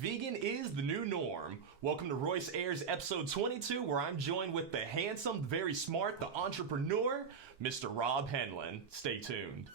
Vegan is the new norm. Welcome to Royce Airs episode 22, where I'm joined with the handsome, very smart, the entrepreneur, Mr. Rob Henlon. Stay tuned.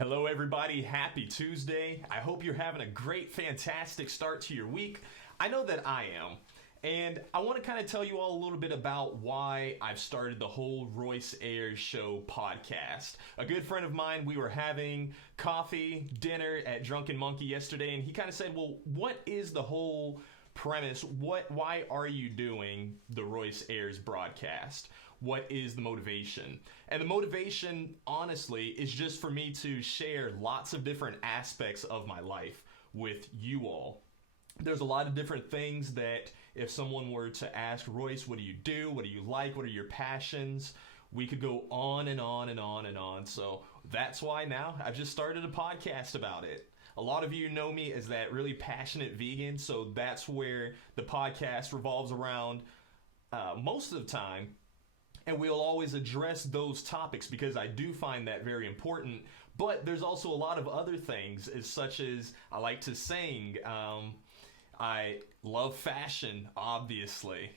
Hello everybody, happy Tuesday. I hope you're having a great, fantastic start to your week. I know that I am. And I want to kind of tell you all a little bit about why I've started the whole Royce Airs Show podcast. A good friend of mine, we were having coffee, dinner at Drunken Monkey yesterday, and he kind of said, well, what is the whole premise? Why are you doing the Royce Airs broadcast? What is the motivation? And the motivation, honestly, is just for me to share lots of different aspects of my life with you all. There's a lot of different things that if someone were to ask, Royce, what do you do? What do you like? What are your passions? We could go on and on and on and on. So that's why now I've just started a podcast about it. A lot of you know me as that really passionate vegan. So that's where the podcast revolves around most of the time. And we'll always address those topics because I do find that very important. But there's also a lot of other things, such as I like to sing. I love fashion, obviously.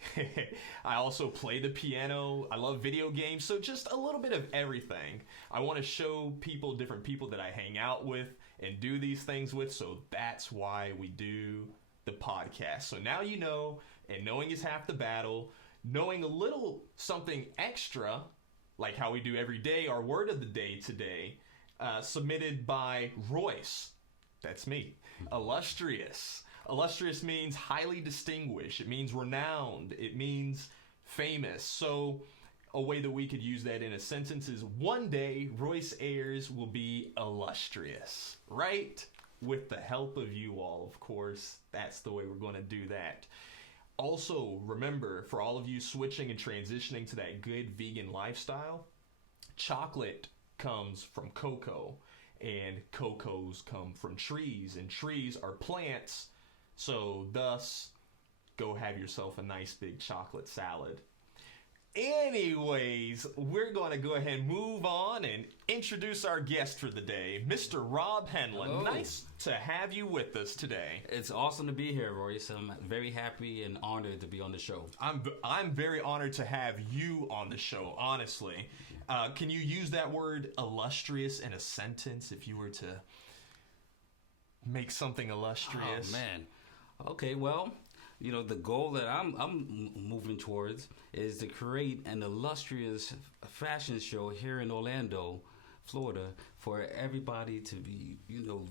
I also play the piano. I love video games. So just a little bit of everything. I want to show people, different people that I hang out with and do these things with. So that's why we do the podcast. So now you know, and knowing is half the battle. Knowing a little something extra, like how we do every day, our word of the day today, submitted by Royce. That's me. Illustrious. Illustrious means highly distinguished. It means renowned. It means famous. So a way that we could use that in a sentence is one day Royce Airs will be illustrious, right? With the help of you all, of course. That's the way we're going to do that. Also, remember, for all of you switching and transitioning to that good vegan lifestyle, chocolate comes from cocoa, and cocos come from trees, and trees are plants. So thus, go have yourself a nice big chocolate salad. Anyways, we're going to go ahead and move on and introduce our guest for the day, Mr. Rob Henlon. Hello. Nice to have you with us today. It's awesome to be here, Royce. I'm very happy and honored to be on the show. I'm very honored to have you on the show, honestly. Can you use that word illustrious in a sentence if you were to make something illustrious? Oh, man. Okay, well, you know, the goal that I'm moving towards is to create an illustrious fashion show here in Orlando, Florida, for everybody to be, you know,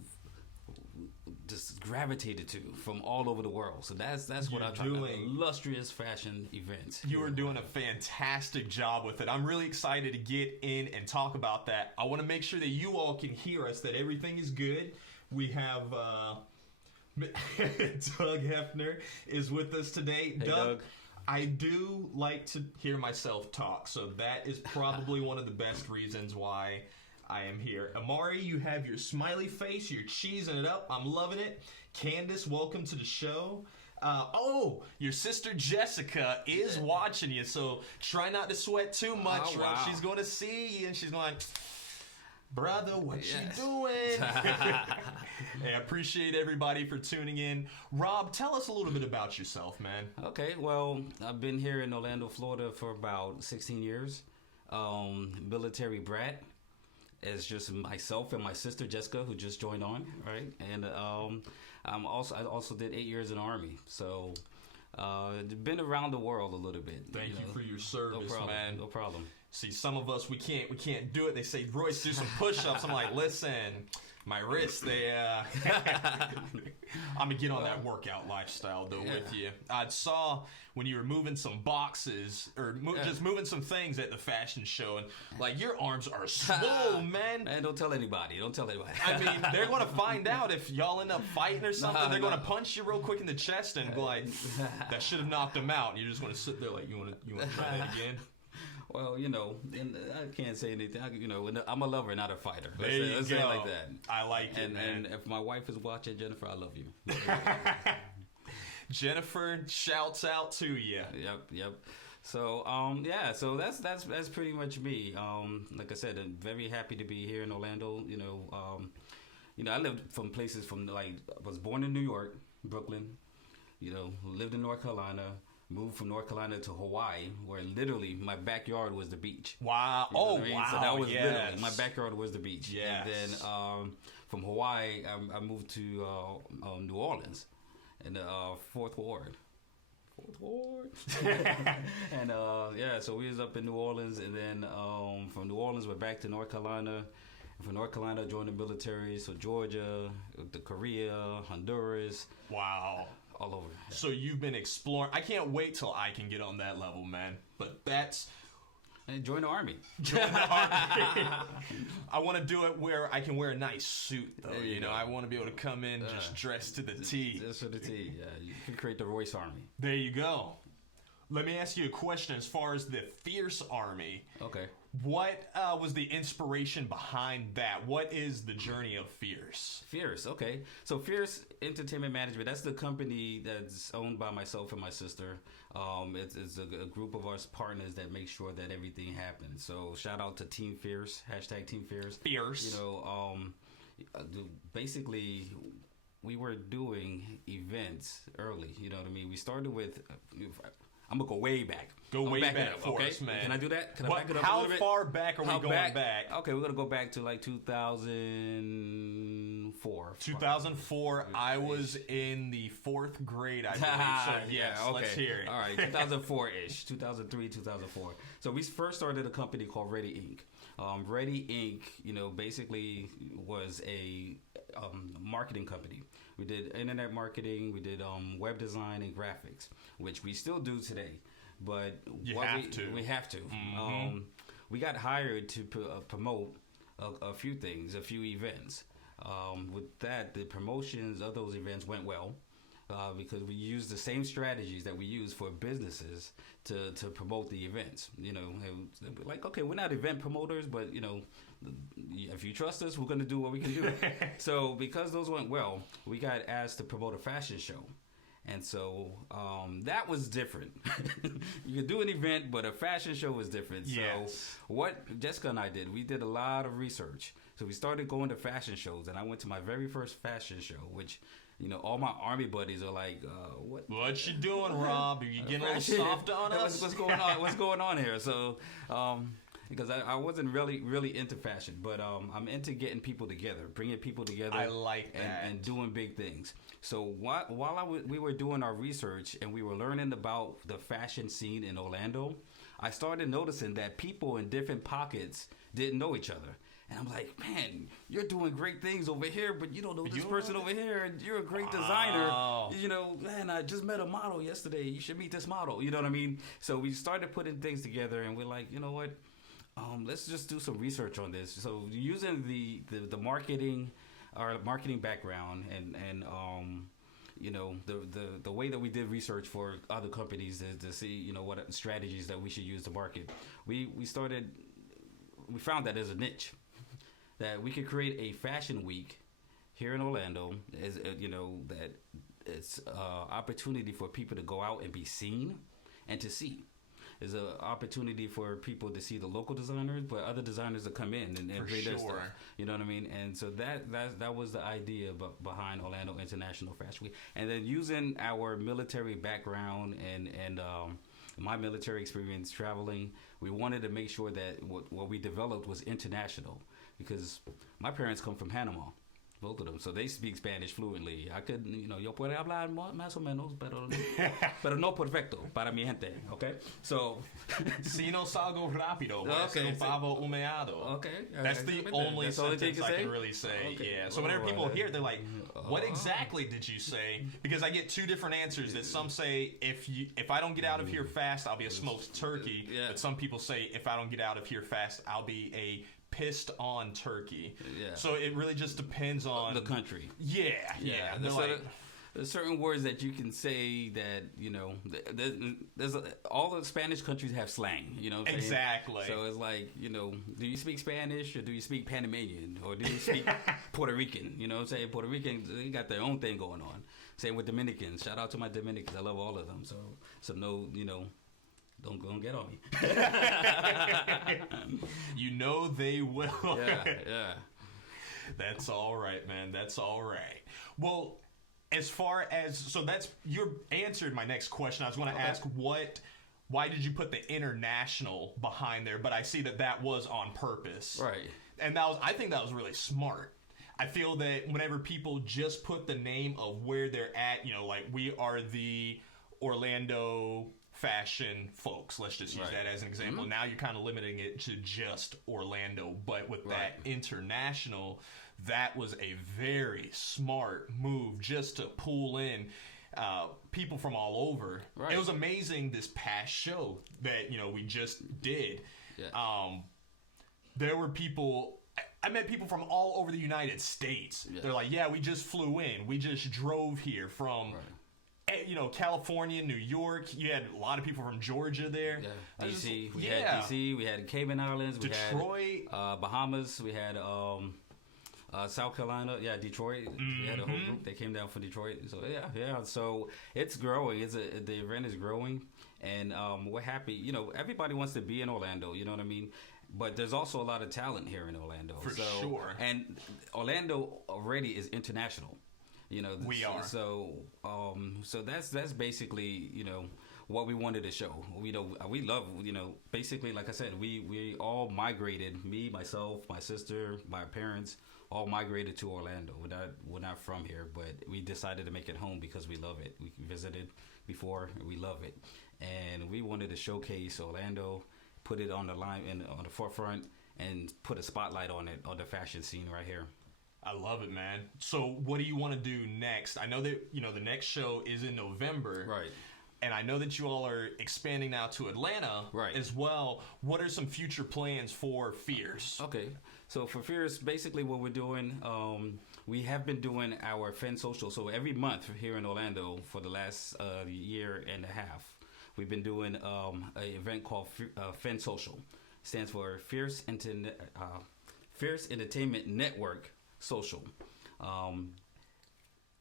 just gravitated to from all over the world. So that's what I'm trying to do. Illustrious fashion events. You are doing a fantastic job with it. I'm really excited to get in and talk about that. I want to make sure that you all can hear us, that everything is good. We have Doug Hefner is with us today. Hey, Doug. I do like to hear myself talk, so that is probably one of the best reasons why I am here. Amari, you have your smiley face. You're cheesing it up. I'm loving it. Candace, welcome to the show. Your sister Jessica is watching you, so try not to sweat too much. Oh, wow. She's going to see you, and she's going, brother, what you doing? Hey, I appreciate everybody for tuning in. Rob, tell us a little bit about yourself, man. Okay, well, I've been here in Orlando, Florida for about 16 years. Military brat. It's just myself and my sister Jessica, who just joined on, right? And I also did 8 years in the Army, so been around the world a little bit. Thank you for your service, man. No problem. See, some of us we can't do it. They say, Royce, do some push-ups. I'm like, listen, my wrists, I'm gonna get on that worked-out lifestyle though with you. I saw when you were moving some boxes or just moving some things at the fashion show, and like your arms are swole, man. Man, don't tell anybody. I mean, they're gonna find out if y'all end up fighting or something. They're gonna punch you real quick in the chest and be like, that should have knocked him out. And you're just gonna sit there like, you wanna try that again? Well, you know, and I can't say anything. I'm a lover, not a fighter. Let's say it like that. I like it, man. And if my wife is watching, Jennifer, I love you. Jennifer, shouts out to you. Yep. So yeah, so that's pretty much me. Like I said, I'm very happy to be here in Orlando. I lived from places from like I was born in New York, Brooklyn. Lived in North Carolina. Moved from North Carolina to Hawaii, where literally my backyard was the beach. Wow! You know what I mean? Wow! So that was yes. literally my backyard was the beach. Yes. And then from Hawaii, I moved to New Orleans, in the Fourth Ward. And so we was up in New Orleans, and then from New Orleans we're back to North Carolina. And from North Carolina, I joined the military. So Georgia, the Korea, Honduras. Wow. All over. Yeah. So you've been exploring. I can't wait till I can get on that level, man. But that's... And join the Army. Join the Army. I want to do it where I can wear a nice suit, though. I want to be able to come in just dressed to the T. Just to the T, yeah. You can create the Royce Army. There you go. Let me ask you a question as far as the Fierce Army. Okay. What was the inspiration behind that? What is the journey of Fierce? Fierce, okay. So Fierce Entertainment Management, that's the company that's owned by myself and my sister. It's a group of us partners that make sure that everything happens. So shout out to Team Fierce, hashtag Team Fierce. Fierce. Basically, we were doing events early. You know what I mean? We started with... I'm gonna go way back. Go way back up, for okay? us, man. Can I do that? Can I back it up a how little bit? far back are we going back? Okay, we're gonna go back to like 2004. 2004. I was in the 4th grade, I believe. So yes, okay. Let's hear it. All right, 2004-ish, 2003, 2004. So we first started a company called Ready Inc. Ready Inc. Basically was a marketing company. We did internet marketing, we did web design and graphics, which we still do today. But we have to. Mm-hmm. We got hired to promote a few things, a few events. With that, the promotions of those events went well. Because we use the same strategies that we use for businesses to promote the events. Like, okay, we're not event promoters, but if you trust us, we're going to do what we can do. So because those went well, we got asked to promote a fashion show. And so that was different. You could do an event, but a fashion show was different. Yes. So what Jessica and I did, we did a lot of research. So we started going to fashion shows, and I went to my very first fashion show, which... all my Army buddies are like, what you doing, Rob? Are you getting a little soft on us? What's going on? What's going on here? So, because I wasn't really into fashion, but I'm into getting people together, bringing people together. I like that. And doing big things. So while we were doing our research and we were learning about the fashion scene in Orlando, I started noticing that people in different pockets didn't know each other. And I'm like, man, you're doing great things over here, but you don't know this person over here, and you're a great designer. Man, I just met a model yesterday. You should meet this model. You know what I mean? So we started putting things together, and we're like, you know what? Let's just do some research on this. So using the marketing, our marketing background, and the way that we did research for other companies to see, what strategies that we should use to market. We found that there's a niche. That we could create a fashion week here in Orlando, that it's opportunity for people to go out and be seen and to see. There's an opportunity for people to see the local designers, but other designers to come in and create their stuff. You know what I mean? And so that was the idea behind Orlando International Fashion Week. And then using our military background and my military experience traveling, we wanted to make sure that what we developed was international. Because my parents come from Panama, both of them, so they speak Spanish fluently. I could, yo puedo hablar más o menos, pero no perfecto para mi gente, okay? So, si no salgo rápido, okay, pavo humeado. Okay. That's the only sentence I can really say. Okay. Yeah. So whenever people hear, they're like, what exactly did you say? Because I get two different answers. That some say, if I don't get out of here fast, I'll be a smoked turkey. Yeah. But some people say, if I don't get out of here fast, I'll be a pissed on turkey. Yeah. So it really just depends on the country. Yeah. There's certain words that you can say that there's all the Spanish countries have slang. You know what I'm saying? Exactly. So it's like, do you speak Spanish or do you speak Panamanian or do you speak Puerto Rican? You know what I'm saying? Puerto Ricans, they got their own thing going on. Same with Dominicans. Shout out to my Dominicans. I love all of them. So no, Don't get on me. You know they will. Yeah. That's all right, man. That's all right. Well, as far as you answered my next question. I was going to ask why did you put the international behind there? But I see that was on purpose, Right. And I think that was really smart. I feel that whenever people just put the name of where they're at, like we are the Orlando fashion folks. Let's just use that as an example. Now you're kind of limiting it to just Orlando, but with that international, that was a very smart move just to pull in people from all over. Right. It was amazing this past show that we just did. Yeah. There were people. I met people from all over the United States. Yeah. They're like, yeah, we just flew in. We just drove here from, California, New York. You had a lot of people from Georgia there. Yeah. DC. We had DC. We had Cayman Islands. Detroit. We had Bahamas. We had South Carolina. Yeah, Detroit. Mm-hmm. We had a whole group that came down from Detroit. So, yeah. So, it's growing. The event is growing. And we're happy. Everybody wants to be in Orlando. You know what I mean? But there's also a lot of talent here in Orlando. For sure. And Orlando already is international. We are. So that's basically, what we wanted to show. We love, basically, like I said, we all migrated, me, myself, my sister, my parents, all migrated to Orlando. We're not from here, but we decided to make it home because we love it. We visited before, and we love it. And we wanted to showcase Orlando, put it on the line and on the forefront, and put a spotlight on it, on the fashion scene right here. I love it, man. So what do you want to do next? I know that, the next show is in November. Right. And I know that you all are expanding now to Atlanta as well. What are some future plans for Fierce? Okay. So for Fierce, basically what we're doing, we have been doing our Fan Social. So every month here in Orlando for the last year and a half, we've been doing an event called Fan Social. Stands for Fierce Entertainment Network Social.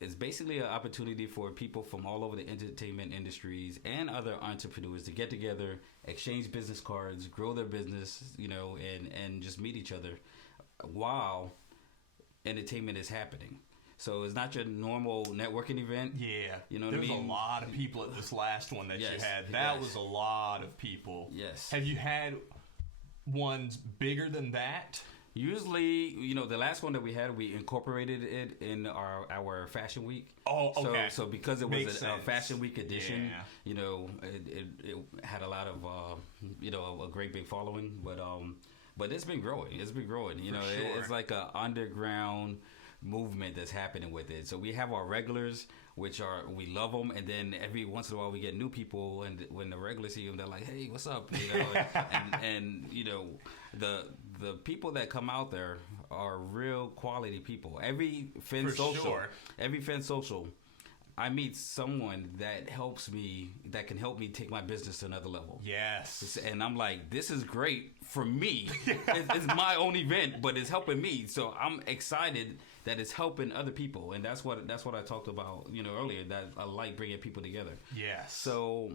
It's basically an opportunity for people from all over the entertainment industries and other entrepreneurs to get together, exchange business cards, grow their business, and just meet each other while entertainment is happening. So it's not your normal networking event. Yeah. You know what I mean? There's a lot of people at this last one that you had. That was a lot of people. Yes. Have you had ones bigger than that? Usually, the last one that we had, we incorporated it in our Fashion Week. Oh, okay. So because it was a Fashion Week edition, it had a lot of, a great big following. But it's been growing. It's been growing. It's like an underground movement that's happening with it. So we have our regulars, which we love them, and then every once in a while we get new people, and when the regulars see them, they're like, "Hey, what's up?" and the people that come out there are real quality people. Every Fan Social, I meet someone that can help me take my business to another level. Yes. And I'm like, this is great for me. It's my own event, but it's helping me. So I'm excited that it's helping other people. And that's what I talked about, earlier, that I like bringing people together. Yes. So,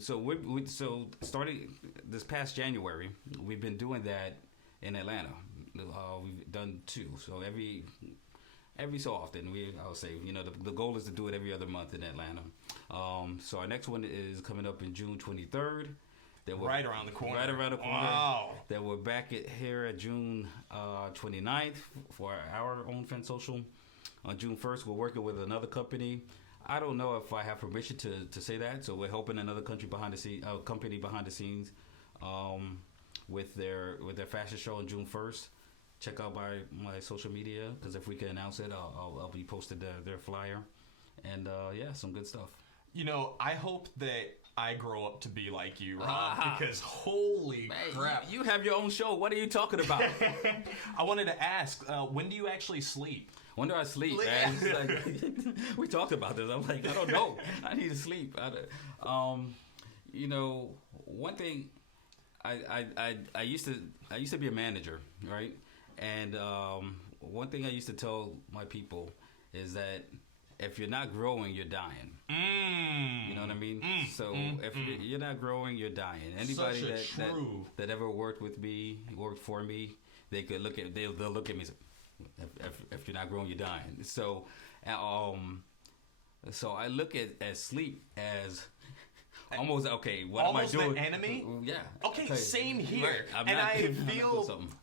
so starting this past January, we've been doing that in Atlanta. We've done 2. So every so often, I would say, the goal is to do it every other month in Atlanta. So our next one is coming up in June 23rd. Right around the corner. Right around the corner. Wow. Then we're back here at June 29th for our own Fan Social. On June 1st, we're working with another company. I don't know if I have permission to say that, so we're helping another company behind the scenes with their fashion show on June 1st. Check out my social media, because if we can announce it, I'll be posting their flyer, and some good stuff. I hope that I grow up to be like you, Rob, because holy crap. You have your own show. What are you talking about? I wanted to ask, when do you actually sleep? When do I sleep, man? Like, we talked about this. I'm like, I don't know. I need to sleep. One thing, I used to be a manager, right? And one thing I used to tell my people is that if you're not growing, you're dying. You know what I mean? So if you're not growing, you're dying. Anybody that ever worked for me, they could look at they'll look at me. If you're not growing, you're dying. So I look at sleep as almost okay. What almost am I doing? The enemy? Yeah. Okay, same here. Right. And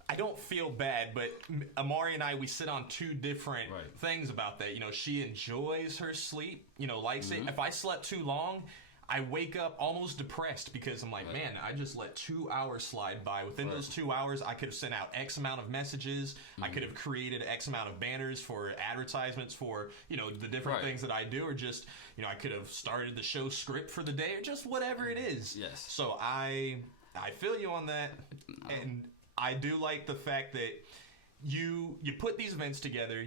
I don't feel bad, but Amari and I, we sit on two different things about that. You know, she enjoys her sleep. You know, likes it. If I slept too long, I wake up almost depressed because I'm like, man, I just let 2 hours slide by. Within those 2 hours, I could have sent out X amount of messages. I could have created X amount of banners for advertisements for, you know, the different things that I do, or just, you know, I could have started the show script for the day, or just whatever it is. Yes. So I feel you on that, and I do like the fact that you put these events together.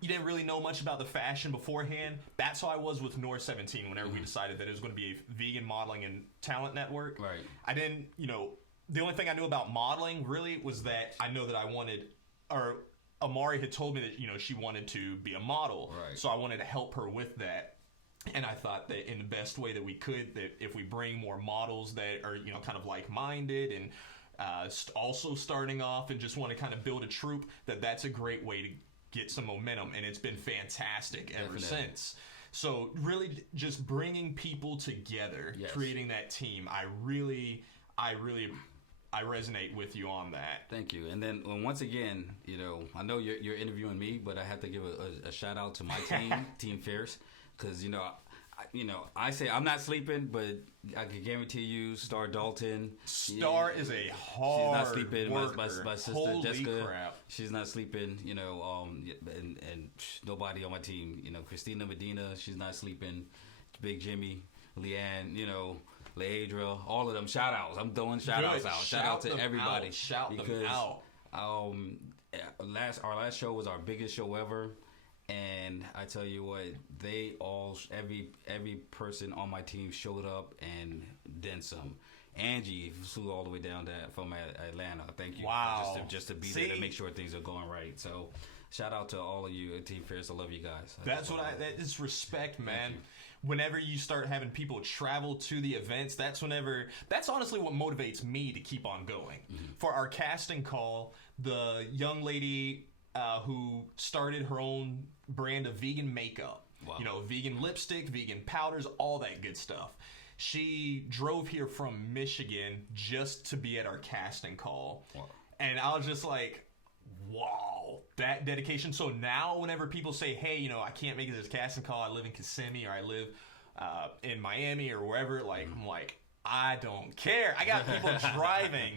You didn't really know much about the fashion beforehand. That's how I was with NOOR 17 whenever we decided that it was going to be a vegan modeling and talent network. Right. I didn't, you know, the only thing I knew about modeling really was that I know that I wanted, or Amari had told me that, you know, she wanted to be a model. Right. So I wanted to help her with that. And I thought that in the best way that we could, that if we bring more models that are, you know, kind of like-minded and also starting off and just want to kind of build a troupe, that's a great way to get some momentum, and it's been fantastic ever since. So really just bringing people together, creating that team, I resonate with you on that. Thank you. And then once again, you know, I know you're interviewing me, but I have to give a shout out to my team, Team Fierce, because I say I'm not sleeping, but I can guarantee you, Star Dalton. Star is a hard She's not sleeping. Worker. My sister Holy Jessica. Crap. She's not sleeping. You know, and nobody on my team. You know, Christina Medina. She's not sleeping. Big Jimmy, Leanne. You know, Leadra. All of them. Shout outs. I'm throwing shout outs out. Shout out to everybody. Shout them out. Our last show was our biggest show ever. And I tell you what, every person on my team showed up and then some. Angie flew all the way down from Atlanta. Thank you. Wow. Just to be there to make sure things are going right. So shout out to all of you at Team Fierce. I love you guys. That is respect, man. Whenever you start having people travel to the events, that's honestly what motivates me to keep on going. For our casting call, the young lady who started her own brand of vegan makeup. Wow. You know, vegan lipstick, vegan powders, all that good stuff. She drove here from Michigan just to be at our casting call. Wow. And I was just like, wow, that dedication. So now whenever people say, hey, you know, I can't make it to this casting call, I live in Kissimmee, or I live in Miami or wherever, like, I'm like, I don't care. I got people driving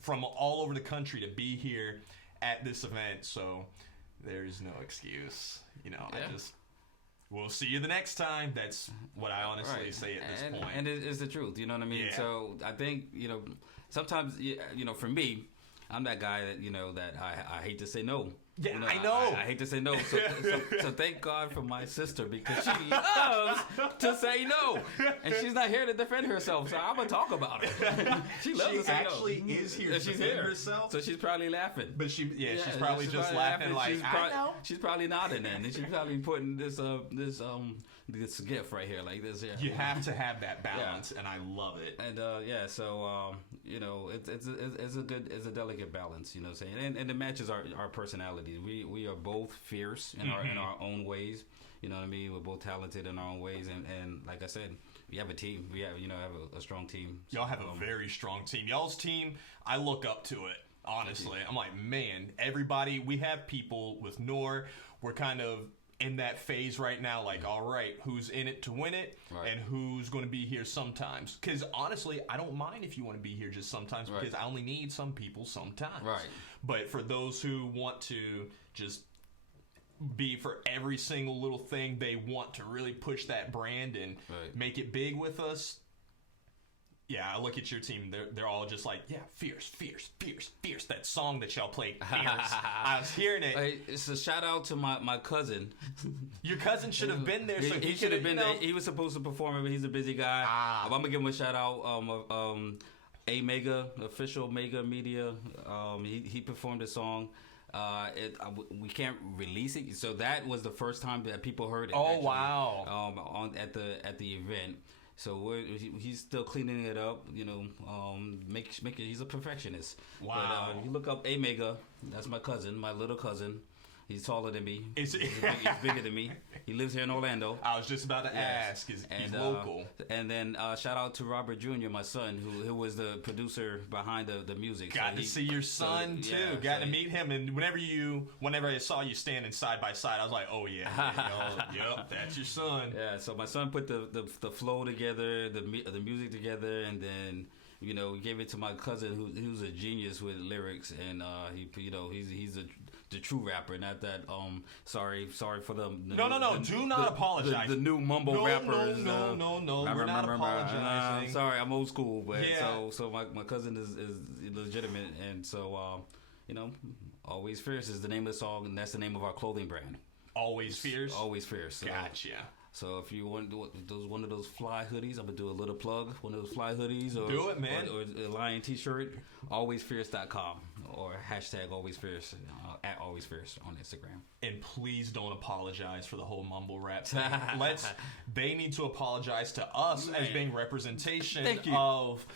from all over the country to be here at this event, so there's no excuse. You know, we'll see you the next time. That's what I honestly say at this point. And it's the truth, you know what I mean? Yeah. So I think, you know, sometimes, you know, for me, I'm that guy that, you know, that I hate to say no. Yeah, you know, I know. I hate to say no. So thank God for my sister, because she loves to say no. And she's not here to defend herself, so I'm going to talk about her. She loves to say no. She actually is here to defend herself. So she's probably laughing. But she's probably just laughing like, I know. She's probably nodding then. And she's probably putting this gift right here like this here. You have to have that balance, and I love it. And so you know, it's a delicate balance, you know what I'm saying? And it matches our personality. We are both fierce in our own ways. You know what I mean? We're both talented in our own ways, and like I said, we have a team. We have a strong team. Y'all have a very strong team. Y'all's team, I look up to it. Honestly, I'm like, man, everybody. We have people with NOOR. We're kind of in that phase right now, like, all right, who's in it to win it, and who's going to be here sometimes? Because honestly, I don't mind if you want to be here just sometimes, because I only need some people sometimes. Right. But for those who want to just be for every single little thing, they want to really push that brand and make it big with us. Yeah, I look at your team. They're all just like, yeah, fierce, fierce, fierce, fierce. That song that y'all played, fierce. I was hearing it. Hey, it's a shout out to my cousin. Your cousin should have been there. So he should have been there. He was supposed to perform it, but he's a busy guy. I'm gonna give him a shout out. A Mega, official Mega Media. He performed a song. We can't release it, so that was the first time that people heard it. Oh, actually, wow! At the event. So he's still cleaning it up, make it. He's a perfectionist. Wow! But you look up A Mega. That's my cousin, my little cousin. He's taller than me. He's bigger than me. He lives here in Orlando. I was just about to ask. He's local. And then shout out to Robert Jr., my son, who was the producer behind the music. Got to see your son too. Got to meet him. And whenever I saw you standing side by side, I was like, oh yeah, yep, that's your son. Yeah. So my son put the flow together, the music together, and then gave it to my cousin who's a genius with lyrics, and he's the true rapper, not that sorry for the no, do not apologize. The new mumble rappers. No, we're not apologizing. I'm sorry, I'm old school, but so my cousin is legitimate, and so Always Fierce is the name of the song, and that's the name of our clothing brand. Always Fierce. Always Fierce. So, gotcha. So if you want to do one of those fly hoodies, I'm gonna do a little plug. One of those fly hoodies, or do it, man. Or a Lion T-shirt. AlwaysFierce.com or hashtag Always Fierce at Always Fierce on Instagram. And please don't apologize for the whole mumble rap thing. They need to apologize to us as being representation of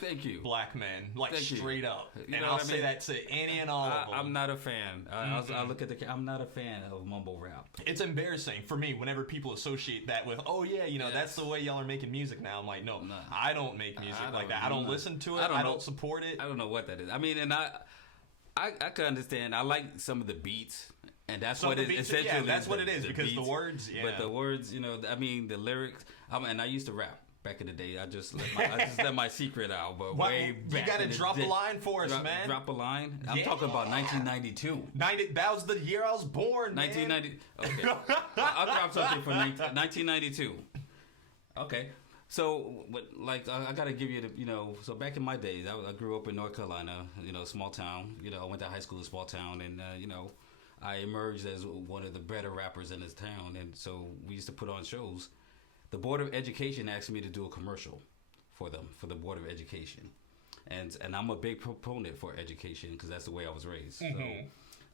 black men, straight up. And I'll say that to any and all of them. I'm not a fan. I look at I'm not a fan of mumble rap. It's embarrassing for me whenever people associate that with, that's the way y'all are making music now. I'm like, no. I don't make music like that. I don't listen to it. I don't support it. I don't know what that is. I mean, and I can understand. I like some of the beats, and that's what it essentially. Yeah, that's what it is because beats, the words. Yeah. But the words, I mean, the lyrics. And I used to rap back in the day. I just let my secret out. But way back, you got to drop a line for us, man. Drop a line. I'm talking about 1992. That was the year I was born. 1990. Okay, I'll drop something from 1992. Okay. So, I gotta give you so back in my days, I grew up in North Carolina, small town. I went to high school in a small town, and I emerged as one of the better rappers in this town, and so we used to put on shows. The Board of Education asked me to do a commercial for the Board of Education, and I'm a big proponent for education because that's the way I was raised. Mm-hmm.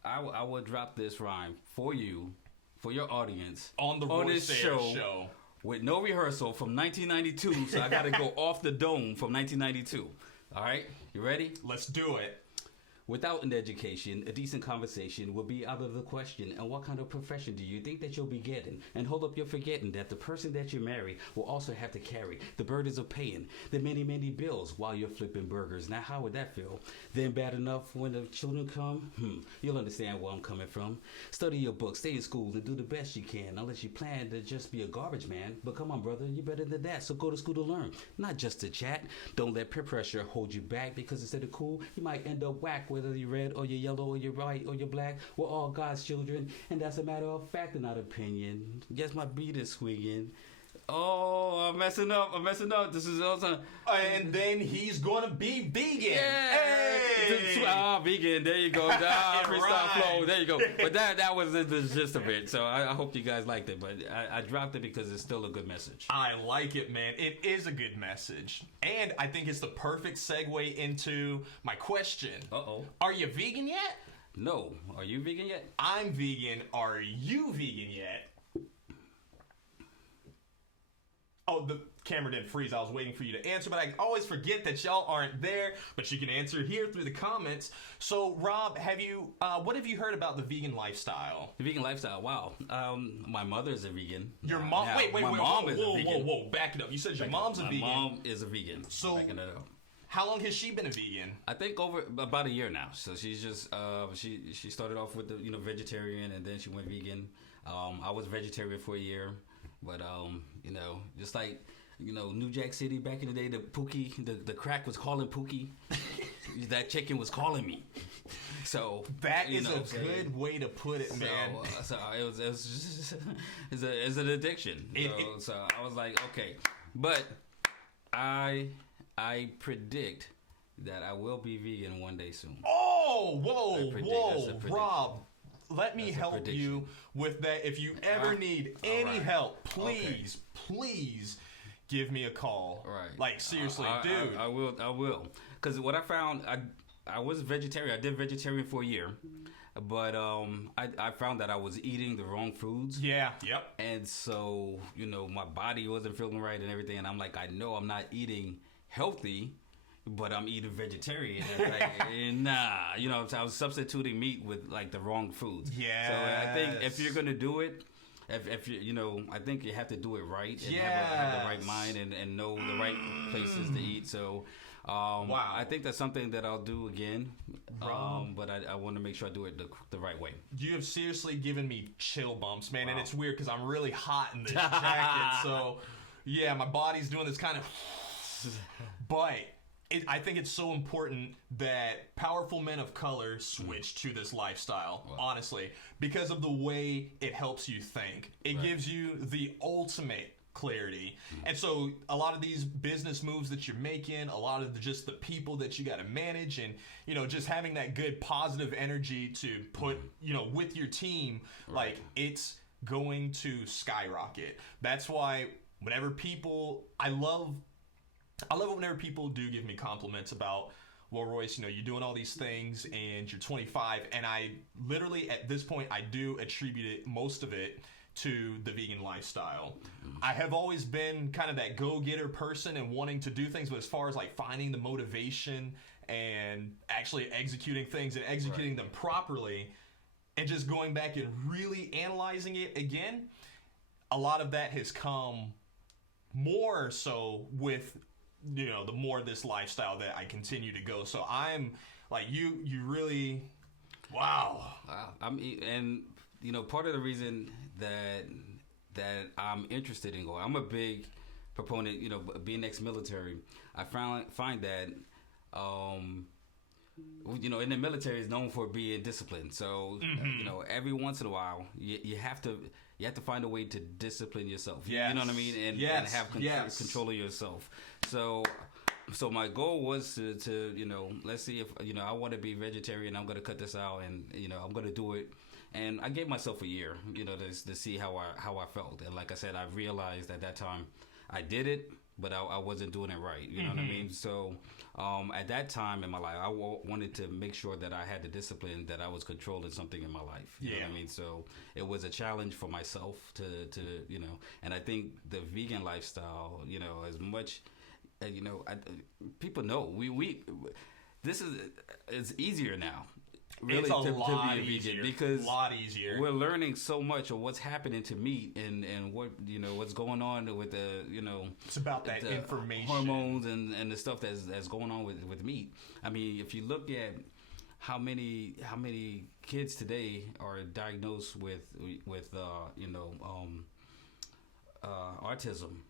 So, I will drop this rhyme for you, for your audience on this show. With no rehearsal from 1992, so I got to go off the dome from 1992. All right, you ready? Let's do it. Without an education, a decent conversation would be out of the question. And what kind of profession do you think that you'll be getting? And hold up, you're forgetting that the person that you marry will also have to carry the burdens of paying the many, many bills while you're flipping burgers. Now, how would that feel? Then bad enough when the children come? You'll understand where I'm coming from. Study your book, stay in school, and do the best you can. Unless you plan to just be a garbage man. But come on, brother, you're better than that. So go to school to learn, not just to chat. Don't let peer pressure hold you back, because instead of cool, you might end up whack, whether you're red or you're yellow or you're white or you're black. We're all God's children, and that's a matter of fact and not opinion. Guess my beat is swinging. Oh, I'm messing up. This is awesome. And then he's gonna be vegan. Yeah. Hey! Vegan. There you go. Freestyle flow. There you go. But that was the gist of it. So I hope you guys liked it. But I dropped it because it's still a good message. I like it, man. It is a good message. And I think it's the perfect segue into my question. Uh-oh. Are you vegan yet? No. Are you vegan yet? I'm vegan. Are you vegan yet? Oh, the camera didn't freeze. I was waiting for you to answer, but I always forget that y'all aren't there. But you can answer here through the comments. So, Rob, what have you heard about the vegan lifestyle? The vegan lifestyle, wow. My mother's a vegan. Your mom? Wait, my mom is a vegan. Whoa, back it up. You said your mom's a vegan. My mom is a vegan. So, how long has she been a vegan? I think over about a year now. So she's just she started off with the vegetarian, and then she went vegan. I was vegetarian for a year. But just like New Jack City back in the day, the Pookie, the crack was calling Pookie. That chicken was calling me. So that is a good way to put it, man. So it was just, it's an addiction. So I was like, okay, but I predict that I will be vegan one day soon. Oh, whoa, Rob. Let me help you with that. If you ever need any help, please give me a call. Right. Like, seriously, dude. I will. Because what I found, I was vegetarian. I did vegetarian for a year. But I found that I was eating the wrong foods. Yeah. Yep. And so, my body wasn't feeling right and everything. And I'm like, I know I'm not eating healthy, but I'm eating vegetarian. And like, nah, so I was substituting meat with like the wrong foods. Yeah. So I think if you're gonna do it, if you, I think you have to do it right and have the right mind and know the right places to eat. So. Wow. I think that's something that I'll do again, but I want to make sure I do it the right way. You have seriously given me chill bumps, man, and it's weird because I'm really hot in this jacket, so yeah, my body's doing this kind of, but I think it's so important that powerful men of color switch to this lifestyle, honestly, because of the way it helps you think. It gives you the ultimate clarity. And so a lot of these business moves that you're making, a lot of just the people that you got to manage, and just having that good positive energy to put with your team, like it's going to skyrocket. That's why whenever people, I love it whenever people do give me compliments about, well, Royce, you're doing all these things and you're 25, and I literally at this point I do attribute it, most of it, to the vegan lifestyle. I have always been kind of that go-getter person and wanting to do things, but as far as like finding the motivation and actually executing things and executing them properly and just going back and really analyzing it again, a lot of that has come more so with the more this lifestyle that I continue to go. So I'm like you really, wow. And part of the reason that I'm interested in going, I'm a big proponent, being ex-military. I find that in the military is known for being disciplined. So every once in a while you have to find a way to discipline yourself. Yes. You know what I mean, and have control of yourself. So my goal was to let's see if I want to be vegetarian. I'm going to cut this out, and I'm going to do it. And I gave myself a year, to see how I felt. And like I said, I realized at that time I did it, but I wasn't doing it right. You know what I mean? So at that time in my life, I wanted to make sure that I had the discipline, that I was controlling something in my life. You know what I mean? So it was a challenge for myself to and I think the vegan lifestyle, as much, people know this is, it's easier now. Really, it's to be a easier, vegan, because a lot easier. We're learning so much of what's happening to meat and what what's going on with the it's about that information, hormones and the stuff that's going on with meat. I mean, if you look at how many kids today are diagnosed with autism,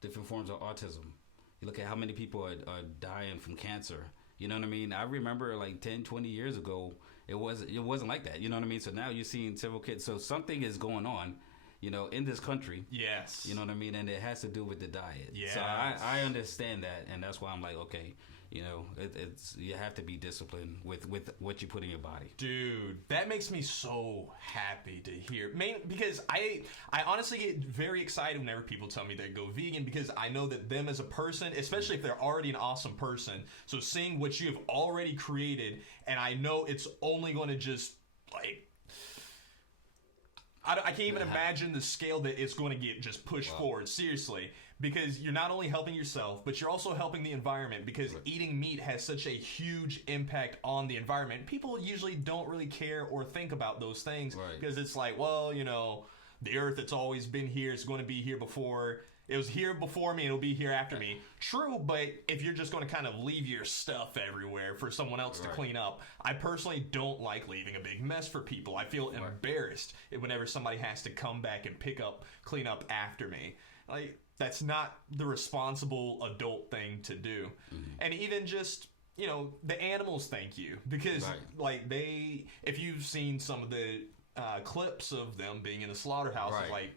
different forms of autism. You look at how many people are dying from cancer. You know what I mean? I remember like 10, 20 years ago, it wasn't like that. You know what I mean? So now you're seeing several kids. So something is going on, in this country. Yes. You know what I mean? And it has to do with the diet. Yes. So I understand that, and that's why I'm like, okay, it's you have to be disciplined with what you put in your body. Dude, that makes me so happy to hear. Because I honestly get very excited whenever people tell me they go vegan, because I know that them as a person, especially if they're already an awesome person, so seeing what you have already created, and I know it's only going to just like, I can't even imagine the scale that it's going to get just pushed forward, seriously. Because you're not only helping yourself, but you're also helping the environment, because eating meat has such a huge impact on the environment. People usually don't really care or think about those things, because it's like, well, the earth, it's always been here. It's going to be here before. It was here before me, and it'll be here after me. True, but if you're just going to kind of leave your stuff everywhere for someone else to clean up, I personally don't like leaving a big mess for people. I feel embarrassed whenever somebody has to come back and clean up after me. Like, that's not the responsible adult thing to do. And even just, the animals thank you, because like if you've seen some of the clips of them being in the slaughterhouses, like,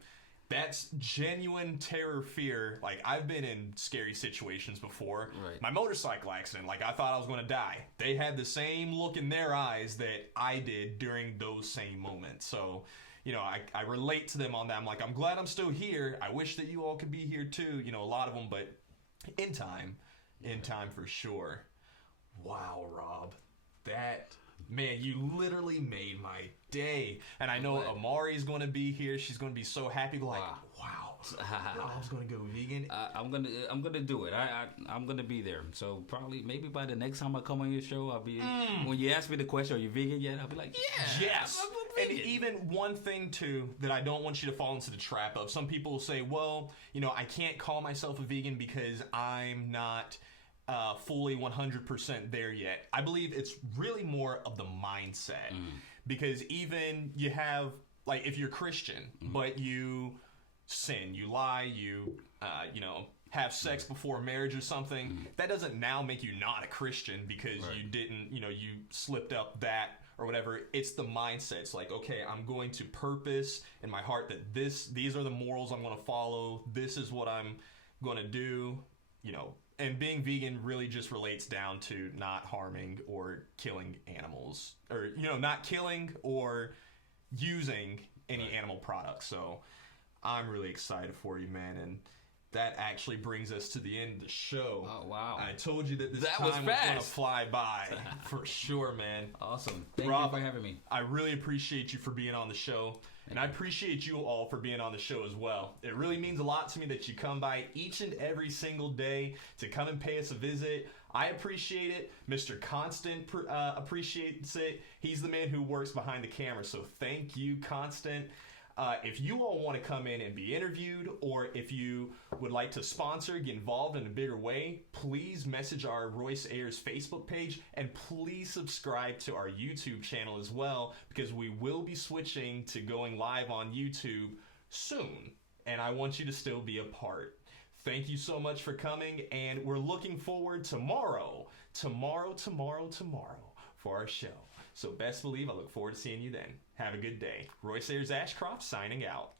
that's genuine terror, fear. Like, I've been in scary situations before. My motorcycle accident, like, I thought I was going to die. They had the same look in their eyes that I did during those same moments. So, I relate to them on that. I'm like, I'm glad I'm still here. I wish that you all could be here too. A lot of them, but in time for sure. Wow, Rob, that Man, you literally made my day. And I know Amari's going to be here. She's going to be so happy. Like, wow, I was going to go vegan. I'm gonna do it. I'm gonna be there. So probably maybe by the next time I come on your show, I'll be. When you ask me the question, "Are you vegan yet?" I'll be like, "Yeah, yes." And even one thing too that I don't want you to fall into the trap of. Some people will say, "Well, I can't call myself a vegan because I'm not." Fully 100% there yet. I believe it's really more of the mindset because even you have like if you're Christian but you sin, you lie, you have sex before marriage or something, that doesn't now make you not a Christian because you didn't, you slipped up that or whatever. It's the mindset. It's like, okay, I'm going to purpose in my heart that these are the morals I'm going to follow. This is what I'm going to do, And being vegan really just relates down to not harming or killing animals, or not killing or using any animal products. So I'm really excited for you, man, and that actually brings us to the end of the show. Oh wow! I told you that this time was going to fly by for sure, man. Awesome. Thank Rob, you for having me. I really appreciate you for being on the show. And I appreciate you all for being on the show as well. It really means a lot to me that you come by each and every single day to come and pay us a visit. I appreciate it. Mr. Constant appreciates it. He's the man who works behind the camera. So thank you, Constant. If you all want to come in and be interviewed, or if you would like to sponsor, get involved in a bigger way, please message our Royce Ayers Facebook page, and please subscribe to our YouTube channel as well, because we will be switching to going live on YouTube soon, and I want you to still be a part. Thank you so much for coming, and we're looking forward tomorrow for our show. So best believe I look forward to seeing you then. Have a good day. Royce Ashcroft signing out.